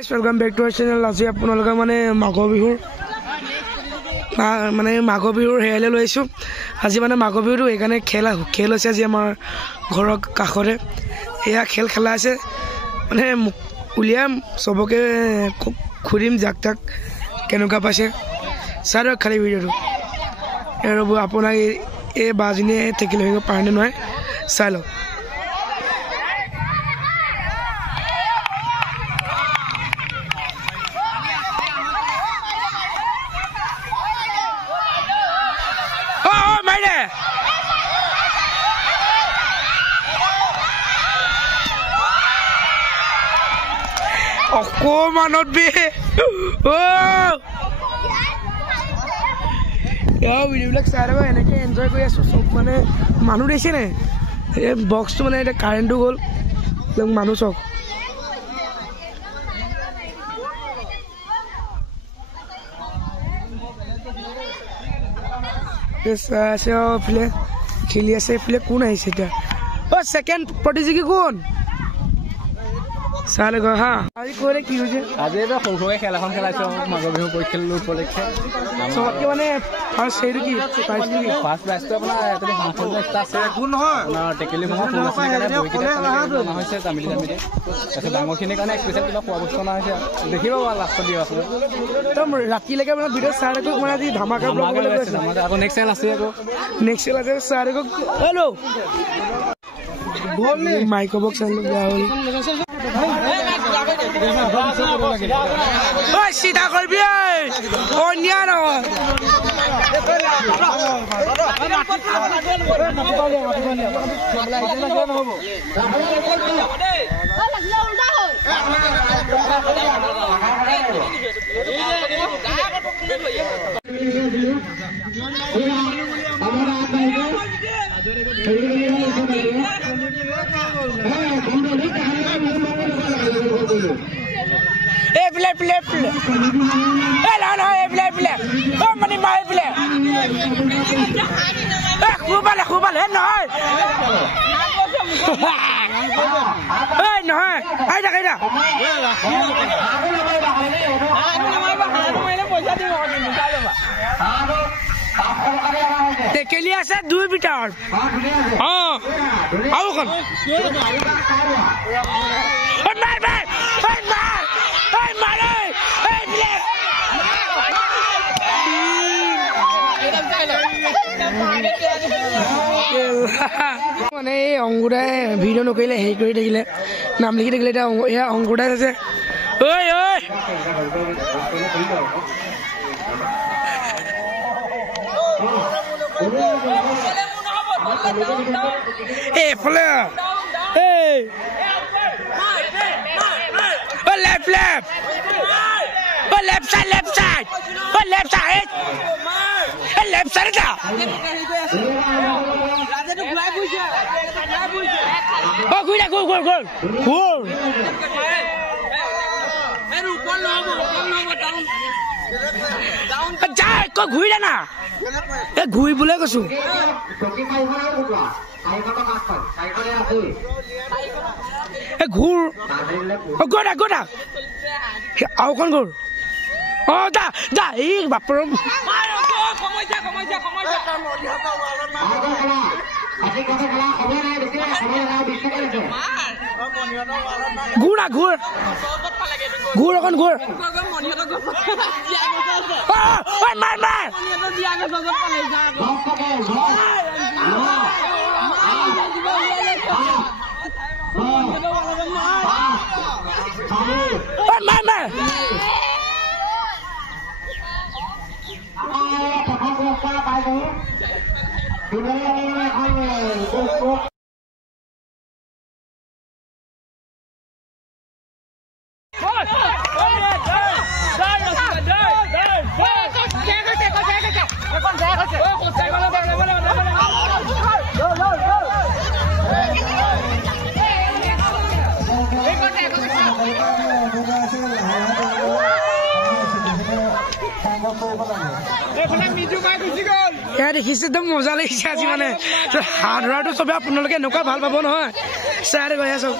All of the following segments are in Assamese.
Welcome back to our channel. आज आपलोगों माने माघ बिहुर हेयाले लैसो। आज माने माघ बिहु एकाने खेल होइसे। आज आमार घৰৰ কাষৰে एया खेल खेला আছে माने उलियाम सबके खुरिम जाक ताक केनेका पाइसे चार खाली भिडिओটো रब आपनाक ए बाजनीয়ে टेकिल হৈ পাৰনে নহয় চাই লওক। অকমানত বে ভিডিঅ'বিলাক চাই থাকো এনেকৈ এনজয় কৰি আছো। চব মানে মানুহ দেখিছে নে এই বক্সটো মানে এতিয়া কাৰেণ্টটো গ'ল মানুহ চক আছে এইফালে খেলি আছে। এইফালে কোন আহিছে এতিয়া? ছেকেণ্ড প্ৰতিযোগী কোন চালে গৈ হা আজি ক'লে কি হৈছে? আজি এটা সৰু খেল এখন খেলাইছো মাঘ বিহু পৰিক্ষেলৰ উপলক্ষে। চবতকে মানে ফাৰ্ষ্ট সেইটো কি প্ৰাইজ কি? ফাৰ্ষ্ট প্ৰাইজটো আপোনাৰ এটা হাঁফল এটা আছে কোন নহয় আপোনাৰ টেকেলি ভঙা ফুল আছে কাৰণে বহিকিটা অনা হৈছে তামিলি তাৰপিছত ডাঙৰখিনিৰ কাৰণে স্পেচিয়েল কিবা খোৱা বস্তু অনা হৈছে। দেখিব বাৰু লাষ্টত দিয়া আছে একদম ৰাতিলৈকে মানে ভিডিঅ' চাই থাকো মানে আজি ধামাকা ব্লগ কৰিবলৈ গৈছে। আকৌ নেক্সট চেল আছে নেক্সট চেল আছে চাই থাকো। হেল্ল' মাইক বক্স আনিলো বেয়া হ'ল। চিধা কৰিবি অন্যায় নহয়। টেকেলি আছে 2 মিটাৰ মানে এই অংকুৰাই ভিডিঅ' নকৰিলে হেৰি কৰি থাকিলে নাম লিখি থাকিলে। এতিয়া এয়া অংকুৰাই আছে এইফালে ঘূৰি দে না এই ঘূৰিবলৈ কৈছো। ঘূৰ গোটা গোটা আৰু অকণ ঘূৰ দা দা এই বাপৰ ঘূৰা ঘূৰ ঘূৰ অকণ ঘূৰ মাৰ মাৰ মাৰ মাৰ দেখিছে একদম মজা লাগিছে আজি মানে হাত ধৰাটো চবে আপোনালোকে এনেকুৱা ভাল পাব নহয় চাই গৈ আছো।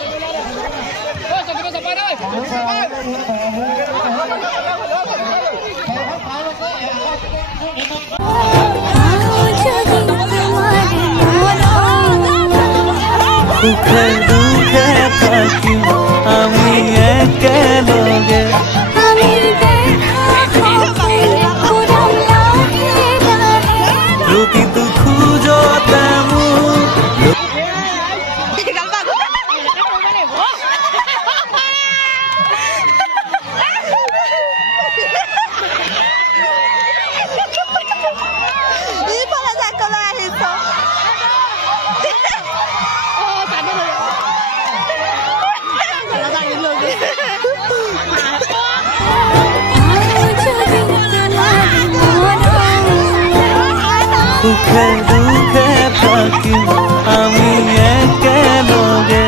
সুখে দুখে থাকিম আমি একেলগে প্ৰতিটো খোজতে মোক সুখে দুখে থাকিম আমি একেলগে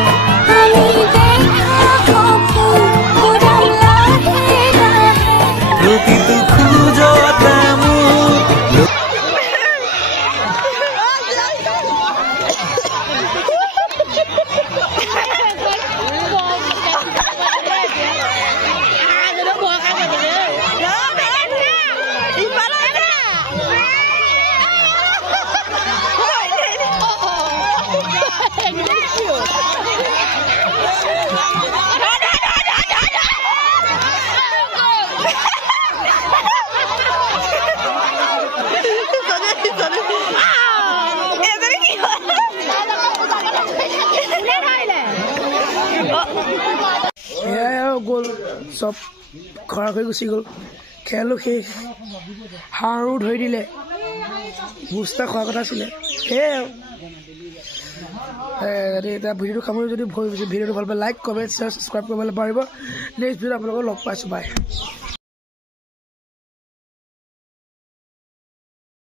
প্ৰতিটো খোজতে মোক এয়াই আৰু গ'ল চব খৰা হৈ গুচি গ'ল খেলো শেষ হাৰো ধৰি দিলে বুষ্টা খোৱা কথা আছিলে সেয়াই আৰু এতিয়া ভিডিঅ'টো খাবলৈ যদি ভিডিঅ'টো ভাল পায় লাইক কমেণ্ট শ্বেয়াৰ ছাবস্ক্ৰাইব কৰিবলৈ পাৰিব নেক্সট ভিডিঅ'ত আপোনালোকক লগ পাইছোঁ বাই